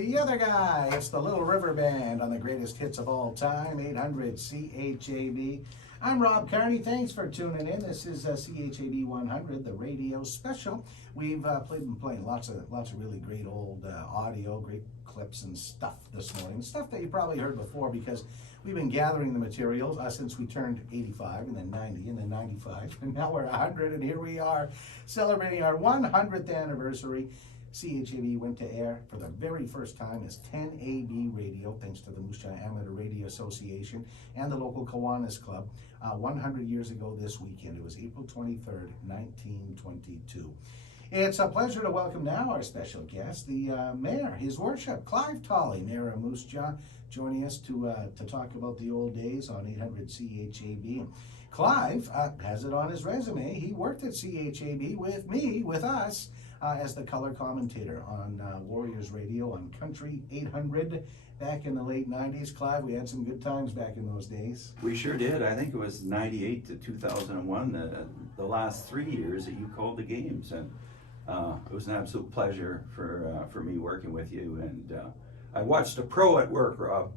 The other guy, it's the Little River Band on the greatest hits of all time, 800 CHAB. I'm Rob Carnie. Thanks for tuning in. This is CHAB 100, the radio special. We've been playing lots of really great old audio, great clips and stuff this morning. Stuff that you probably heard before because we've been gathering the materials since we turned 85 and then 90 and then 95 and now we're 100 and here we are celebrating our 100th anniversary. CHAB went to air for the very first time as 10AB Radio, thanks to the Moose Jaw Amateur Radio Association and the local Kiwanis Club, 100 years ago this weekend. It was April 23rd, 1922. It's a pleasure to welcome now our special guest, the Mayor, His Worship, Clive Tolley, Mayor of Moose Jaw, joining us to talk about the old days on 800 CHAB. Clive has it on his resume. He worked at CHAB with us, as the color commentator on Warriors Radio on Country 800 back in the late 90s. Clive, we had some good times back in those days. We sure did. I think it was 98 to 2001, the last 3 years that you called the games. And it was an absolute pleasure for me working with you. And I watched a pro at work, Rob.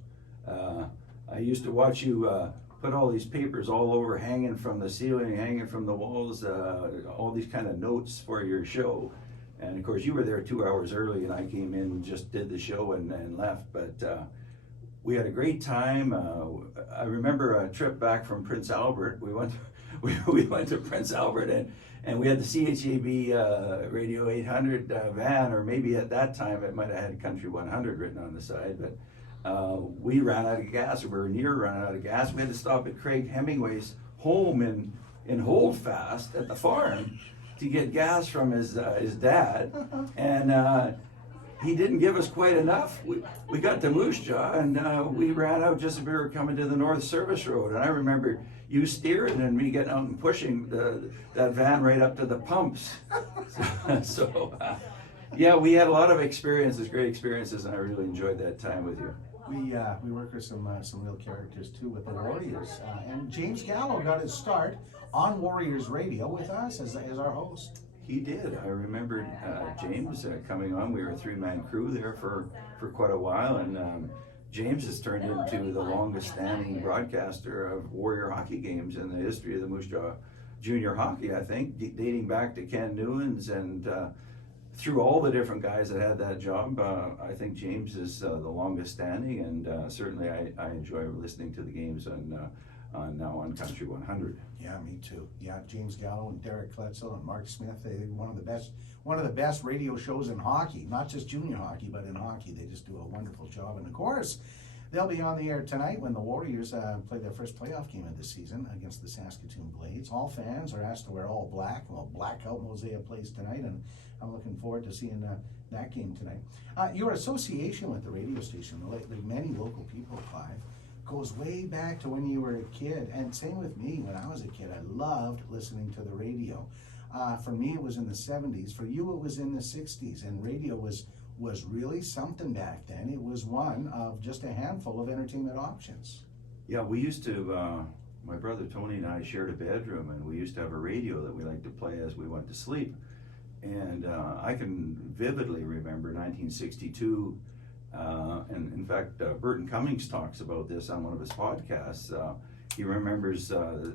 I used to watch you put all these papers all over, hanging from the ceiling, hanging from the walls, all these kind of notes for your show. And of course, you were there 2 hours early, and I came in and just did the show and left. But we had a great time. I remember a trip back from Prince Albert. We went to Prince Albert, and we had the CHAB Radio 800 van, or maybe at that time it might have had Country 100 written on the side. But we ran out of gas, or we were near running out of gas. We had to stop at Craig Hemingway's home in Holdfast at the farm to get gas from his dad, and he didn't give us quite enough. We got to Moose Jaw, and we ran out just as we were coming to the North Service Road, and I remember you steering and me getting out and pushing that van right up to the pumps. Yeah, we had a lot of experiences, great experiences, and I really enjoyed that time with you. We work with some real characters too with the Warriors, and James Gallo got his start on Warriors Radio with us as our host. He did. I remember James coming on. We were a three-man crew there for quite a while, and James has turned into the longest-standing broadcaster of Warrior hockey games in the history of the Moose Jaw Junior Hockey, I think, dating back to Ken Newens and through all the different guys that had that job. I think James is the longest standing, and certainly I enjoy listening to the games now on Country 100. Yeah, me too. Yeah, James Gallo and Derek Kletzel and Mark Smith, they one of the best radio shows in hockey, not just junior hockey, but in hockey. They just do a wonderful job. And of course, they'll be on the air tonight when the Warriors play their first playoff game of the season against the Saskatoon Blades. All fans are asked to wear all black. Well, Blackout Mosaic plays tonight, and I'm looking forward to seeing that game tonight. Your association with the radio station, like many local people, Clive, goes way back to when you were a kid, and same with me. When I was a kid, I loved listening to the radio. For me, it was in the 70s. For you, it was in the 60s, and radio was really something back then. It was one of just a handful of entertainment options. Yeah, we used to, my brother Tony and I shared a bedroom, and we used to have a radio that we liked to play as we went to sleep. And I can vividly remember 1962, and in fact, Burton Cummings talks about this on one of his podcasts. He remembers the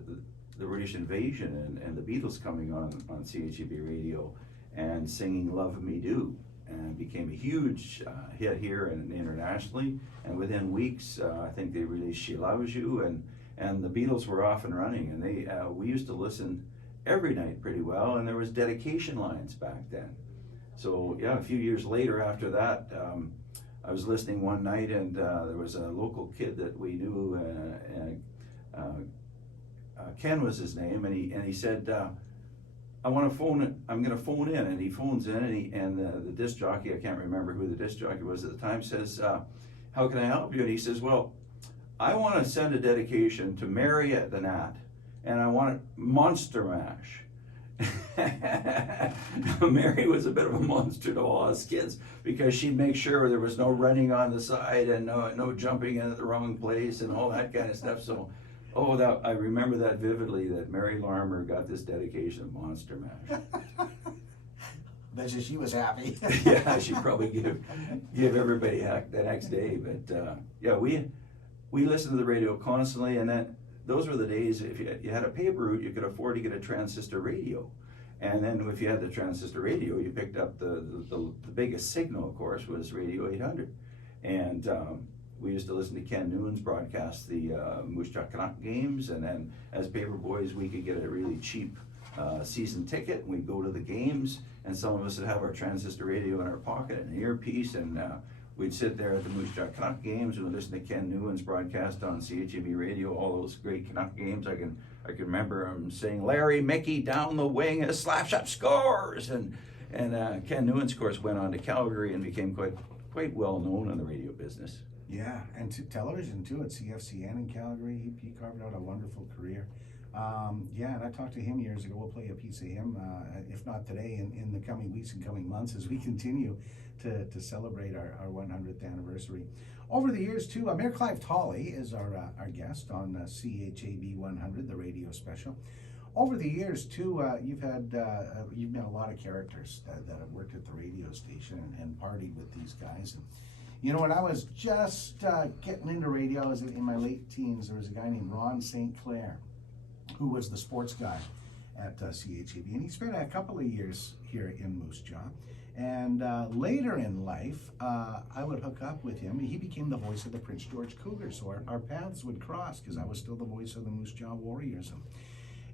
British invasion and the Beatles coming on CHAB radio and singing Love Me Do, and became a huge hit here and internationally. And within weeks, I think they released She Loves You, and the Beatles were off and running. And we used to listen every night pretty well, and there was dedication lines back then. So yeah, a few years later after that, I was listening one night, and there was a local kid that we knew, Ken was his name, and he said, I'm going to phone in, and he phones in, and the disc jockey, I can't remember who the disc jockey was at the time, says, how can I help you? And he says, well, I want to send a dedication to Mary at the Nat, and I want it Monster Mash. Mary was a bit of a monster to all us kids because she'd make sure there was no running on the side and no jumping in at the wrong place and all that kind of stuff. So, I remember that vividly, that Mary Larmer got this dedication of Monster Mash. Bet you she was happy. Yeah, she probably give everybody heck the next day. But yeah, we listened to the radio constantly, and then those were the days if you had a paper route, you could afford to get a transistor radio. And then if you had the transistor radio, you picked up the biggest signal, of course, was Radio 800. And we used to listen to Ken Newen's broadcast the Moose Jaw Canuck games, and then as paper boys, we could get a really cheap season ticket, and we'd go to the games, and some of us would have our transistor radio in our pocket and an earpiece, and we'd sit there at the Moose Jaw Canuck games and listen to Ken Newen's broadcast on CHAB radio, all those great Canuck games. I can remember him saying, "Larry Mickey down the wing, a slap shot scores," and Ken Newen's, of course, went on to Calgary and became quite well known in the radio business. Yeah, and to television too at CFCN in Calgary. He carved out a wonderful career. Yeah, and I talked to him years ago. We'll play a piece of him, if not today, in the coming weeks and coming months as we continue to celebrate our 100th anniversary. Over the years too, Mayor Clive Tolley is our guest on CHAB 100, the radio special. Over the years too, you've met a lot of characters that have worked at the radio station and partied with these guys. And you know, when I was just getting into radio, I was in my late teens. There was a guy named Ron St. Clair, who was the sports guy at CHAB, and he spent a couple of years here in Moose Jaw. And later in life, I would hook up with him. He became the voice of the Prince George Cougars, so our paths would cross because I was still the voice of the Moose Jaw Warriors.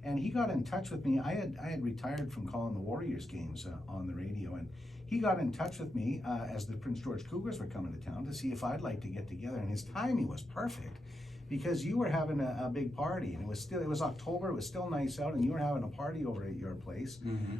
And he got in touch with me. I had retired from calling the Warriors games on the radio, and he got in touch with me as the Prince George Cougars were coming to town to see if I'd like to get together. And his timing was perfect because you were having a big party, and it was October, it was still nice out, and you were having a party over at your place,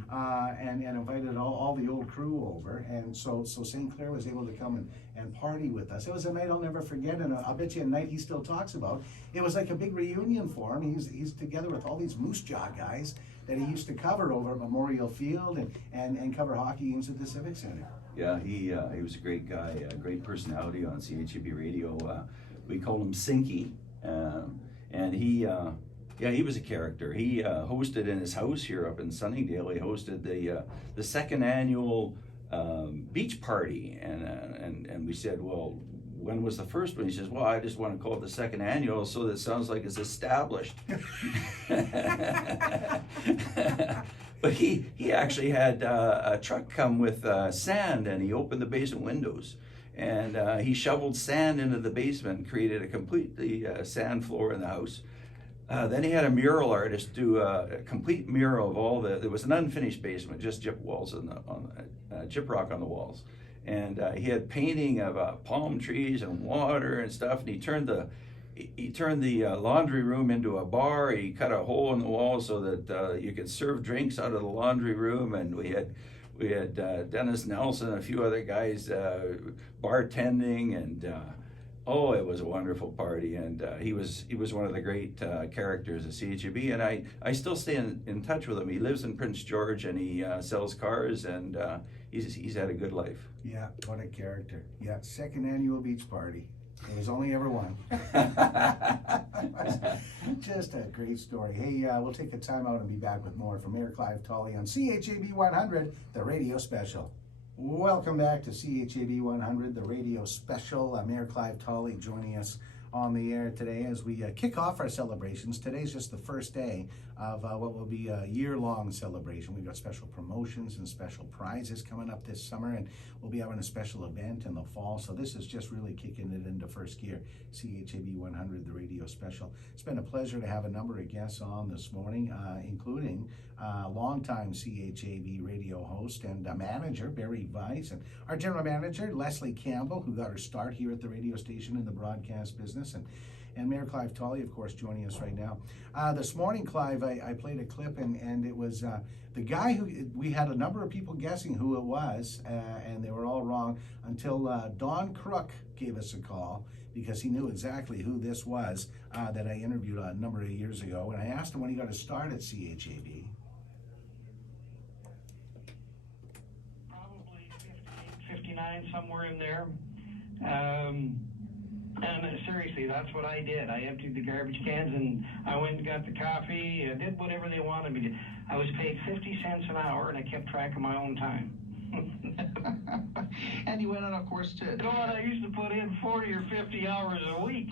and invited all the old crew over, and so St. Clair was able to come and party with us. It was a night I'll never forget, and I'll bet you a night he still talks about. It was like a big reunion for him. He's together with all these Moose Jaw guys that he used to cover over at Memorial Field and cover hockey games at the Civic Center. Yeah, he was a great guy, a great personality on CHAB radio. We called him Sinky, and he was a character. He hosted in his house here up in Sunningdale. He hosted the second annual beach party, and we said, well, when was the first one? He says, well, I just want to call it the second annual so that it sounds like it's established. But he actually had a truck come with sand, and he opened the basement windows. And he shoveled sand into the basement, created a completely sand floor in the house. Then he had a mural artist do a complete mural of all there was an unfinished basement, just gyp walls gyp rock on the walls. And he had painting of palm trees and water and stuff. And he turned the laundry room into a bar. He cut a hole in the wall so that you could serve drinks out of the laundry room. And we had Dennis Nelson and a few other guys bartending, and it was a wonderful party. And he was one of the great characters at CHAB, and I still stay in touch with him. He lives in Prince George, and he sells cars, and he's had a good life. Yeah, what a character. Yeah, second annual beach party. There was only ever one. Just a great story. Hey, we'll take a time out and be back with more from Mayor Clive Tolley on CHAB 100, the radio special. Welcome back to CHAB 100, the radio special. Mayor Clive Tolley joining us on the air today as we kick off our celebrations. Today's just the first day of what will be a year-long celebration. We've got special promotions and special prizes coming up this summer, and we'll be having a special event in the fall. So this is just really kicking it into first gear. CHAB 100, the radio special. It's been a pleasure to have a number of guests on this morning, including longtime CHAB radio host and manager Barry Weiss, and our general manager Leslie Campbell, who got her start here at the radio station in the broadcast business, and Mayor Clive Tolley, of course, joining us right now. This morning, Clive, I played a clip, and it was the guy who we had a number of people guessing who it was, and they were all wrong until Don Crook gave us a call, because he knew exactly who this was that I interviewed a number of years ago. And I asked him when he got his start at CHAB. Probably 58, 59, somewhere in there. And seriously, that's what I did. I emptied the garbage cans, and I went and got the coffee. I did whatever they wanted me to. I was paid 50 cents an hour, and I kept track of my own time. And you went on, of course, to... You know what, I used to put in 40 or 50 hours a week.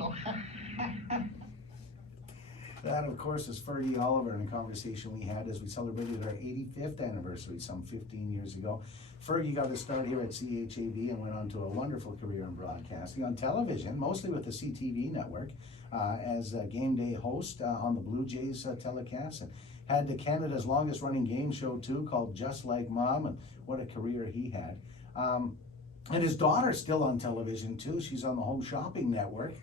That, of course, is Fergie Oliver in a conversation we had as we celebrated our 85th anniversary some 15 years ago. Fergie got his start here at CHAB and went on to a wonderful career in broadcasting on television, mostly with the CTV network, as a game day host on the Blue Jays telecast, and had Canada's longest running game show too, called Just Like Mom, and what a career he had. And his daughter's still on television too. She's on the Home Shopping Network.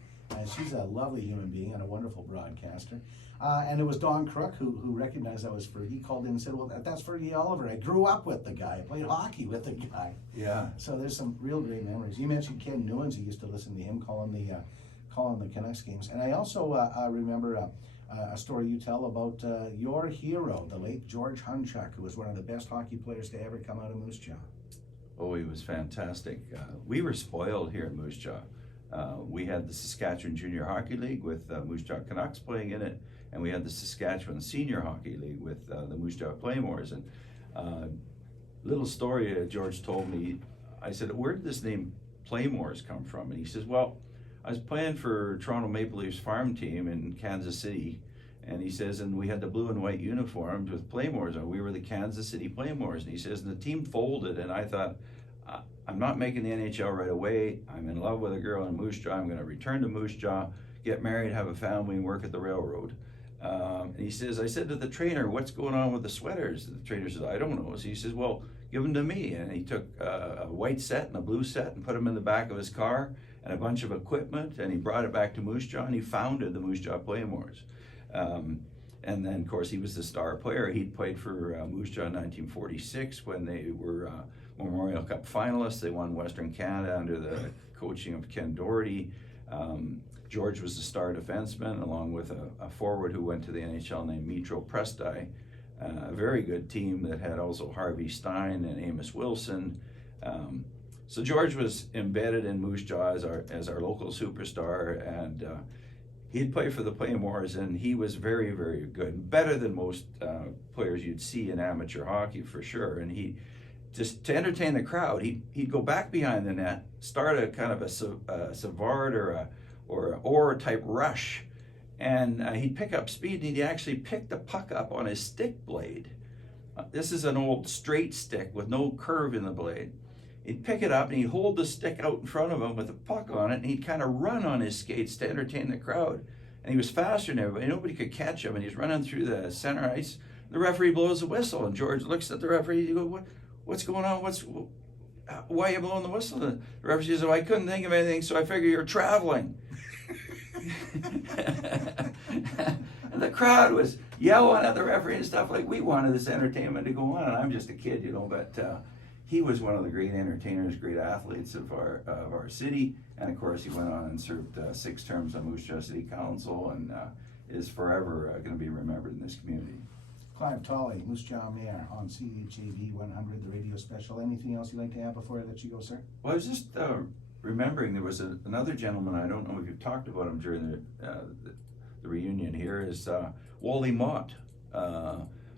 She's a lovely human being and a wonderful broadcaster. And it was Don Crook who recognized that was Fergie. He called in and said, well, that's Fergie Oliver. I grew up with the guy. I played hockey with the guy. Yeah. So there's some real great memories. You mentioned Ken Newens. He used to listen to him calling the Canucks games. And I also remember a story you tell about your hero, the late George Hunchak, who was one of the best hockey players to ever come out of Moose Jaw. Oh, he was fantastic. We were spoiled here in Moose Jaw. We had the Saskatchewan Junior Hockey League with Moose Jaw Canucks playing in it, and we had the Saskatchewan Senior Hockey League with the Moose Jaw Claymores. And little story George told me, I said, where did this name Claymores come from? And he says, well, I was playing for Toronto Maple Leafs farm team in Kansas City, and he says, and we had the blue and white uniforms with Claymores, and we were the Kansas City Claymores. And he says, and the team folded, and I thought, I'm not making the NHL right away. I'm in love with a girl in Moose Jaw. I'm going to return to Moose Jaw, get married, have a family, and work at the railroad. And he says, I said to the trainer, what's going on with the sweaters? The trainer says, I don't know. So he says, well, give them to me. And he took a white set and a blue set and put them in the back of his car and a bunch of equipment, and he brought it back to Moose Jaw, and he founded the Moose Jaw Claymores. And then, of course, he was the star player. He played for Moose Jaw in 1946 when they were Memorial Cup finalists. They won Western Canada under the coaching of Ken Doherty. George was the star defenseman, along with a forward who went to the NHL named Mitro Presti. A very good team that had also Harvey Stein and Amos Wilson. So George was embedded in Moose Jaw as our local superstar, and he'd play for the Claymores, and he was very, very good, better than most players you'd see in amateur hockey for sure. And he just to entertain the crowd, he'd go back behind the net, start a kind of a Savard or an Orr type rush, and he'd pick up speed, and he'd actually pick the puck up on his stick blade. This is an old straight stick with no curve in the blade. He'd pick it up and he'd hold the stick out in front of him with the puck on it, and he'd kind of run on his skates to entertain the crowd. And he was faster than everybody. Nobody could catch him, and he's running through the center ice. The referee blows the whistle, and George looks at the referee. He goes, What's going on? Why are you blowing the whistle? The referee says, I couldn't think of anything, so I figure you're traveling. And the crowd was yelling at the referee and stuff, like we wanted this entertainment to go on, and I'm just a kid, but he was one of the great entertainers, great athletes of our city, and of course he went on and served 6 terms on Moose Jaw City Council, and is forever going to be remembered in this community. Clive Tolley, Moose Jaw Mayor, on CHAB 100, the radio special. Anything else you'd like to add before I let you go, sir? Well, I was just remembering there was another gentleman, I don't know if you've talked about him during the reunion here, is Wally Mott.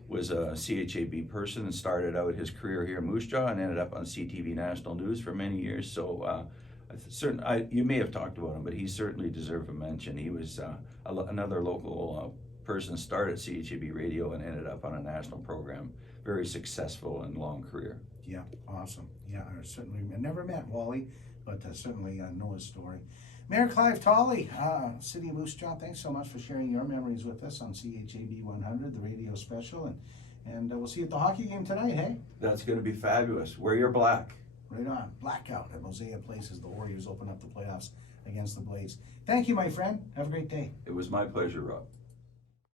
Was a CHAB person and started out his career here in Moose Jaw and ended up on CTV National News for many years. So you may have talked about him, but he certainly deserved a mention. He was another local person, started CHAB Radio and ended up on a national program. Very successful and long career. Yeah, awesome. Yeah, I never met Wally, but certainly know his story. Mayor Clive Tolley, City of Moose Jaw, thanks so much for sharing your memories with us on CHAB 100, the radio special, and we'll see you at the hockey game tonight, hey? That's going to be fabulous. Wear your black. Right on. Blackout at Mosaic Place as the Warriors open up the playoffs against the Blades. Thank you, my friend. Have a great day. It was my pleasure, Rob.